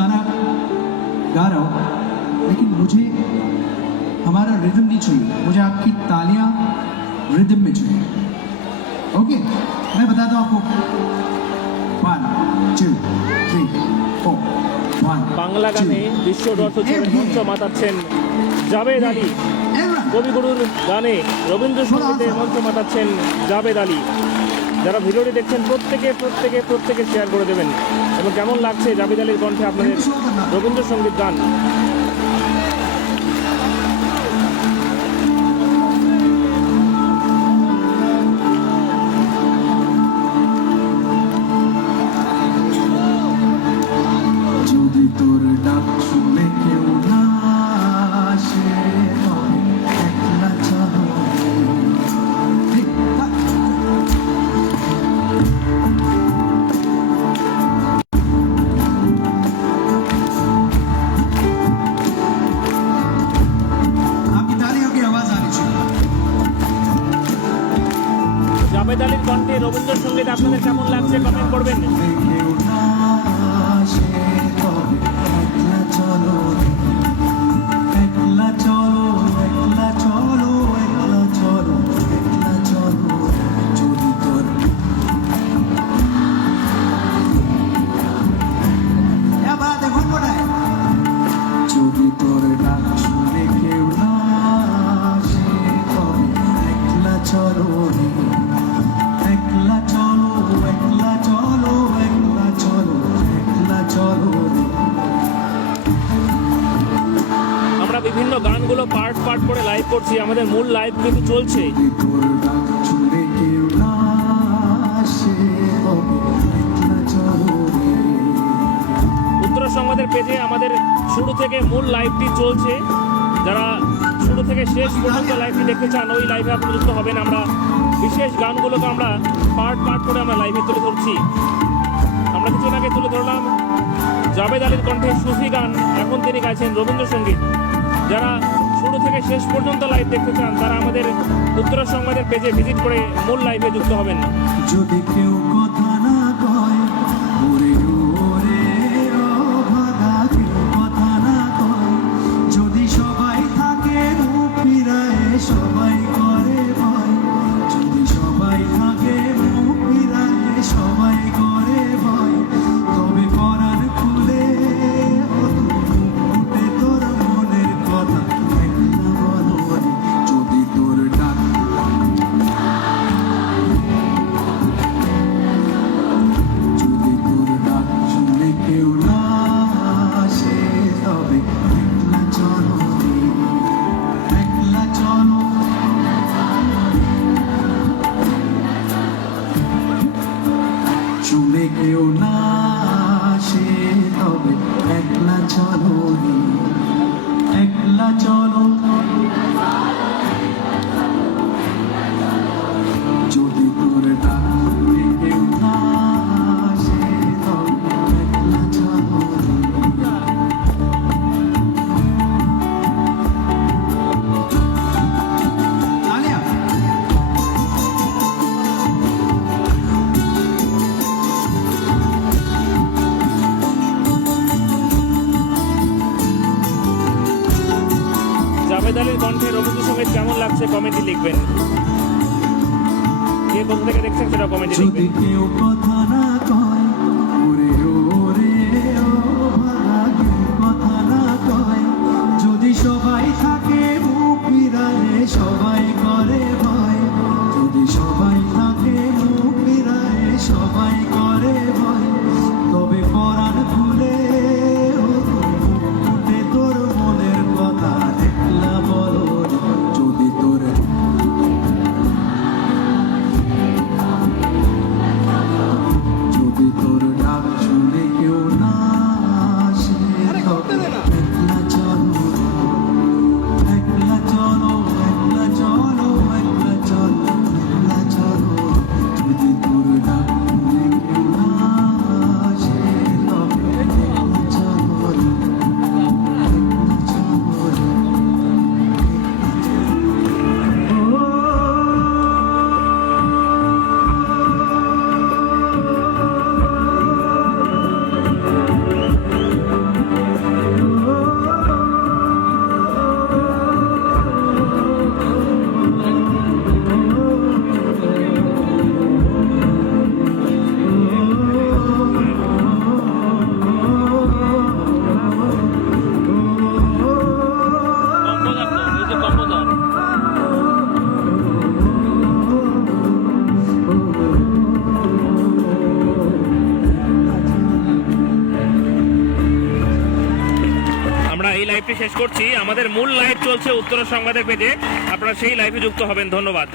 गा रहा हूँ लेकिन मुझे हमारा रिदम नहीं चाहिए मुझे आपकी तालियां रिदम में चाहिए ओके मैं बताता हूँ आपको one two three four one Bangla গানে বিশ্ব রথোৎসবের মঞ্চ মাতাচ্ছেন জাবেদ আলী কবিগুরুর গানে রবীন্দ্রসঙ্গীতে মঞ্চ মাতাচ্ছেন জাবেদ আলী যারা ভিডিওটি দেখছেন, প্রত্যেকে প্রত্যেকে প্রত্যেকে শেয়ার করে দেবেন। এবং কেমন লাগছে জাবিদ আলীর কণ্ঠে আপনাদের রবীন্দ্রসঙ্গীত গান? আলীর কণ্ঠে রবীন্দ্রসঙ্গীত আপনাদের কেমন লাগছে? কমেন্ট করবেন। কেউ গানগুলো পার্ট পার্ট করে লাইভ করছি। আমাদের মূল লাইভ কিন্তু চলছে। উত্তর সংবাদের পেজে আমাদের শুরু থেকে মূল লাইভটি চলছে। যারা শুরু থেকে শেষ পর্যন্ত লাইভটি দেখতে চান, ওই লাইভে আপনারা যুক্ত হবেন আমরা। বিশেষ গানগুলোকে আমরা পার্ট পার্ট করে আমরা লাইভে তুলে ধরছি। আমরা কিছুদিন আগে তুলে ধরলাম জাবেদ আলীর কণ্ঠে সুফি গান। এখন তিনি গাইছেন রবীন্দ্রসঙ্গীত। যারা শুরু থেকে শেষ পর্যন্ত লাইভ দেখতে চান, তারা আমাদের উত্তর সংবাদের পেজে ভিজিট করে মূল লাইভে যুক্ত হবেন। যদি কেউ একলা আলীর কণ্ঠে রবীন্দ্রসঙ্গীত কেমন লাগছে? কমেন্টে লিখবেন। কে কোথা থেকে দেখছেন সেটা যদি লিখবেন লাইভটি শেষ করছি। আমাদের মূল লাইভ চলছে উত্তর সংবাদের পেজে। আপনারা সেই লাইভে যুক্ত হবেন। ধন্যবাদ।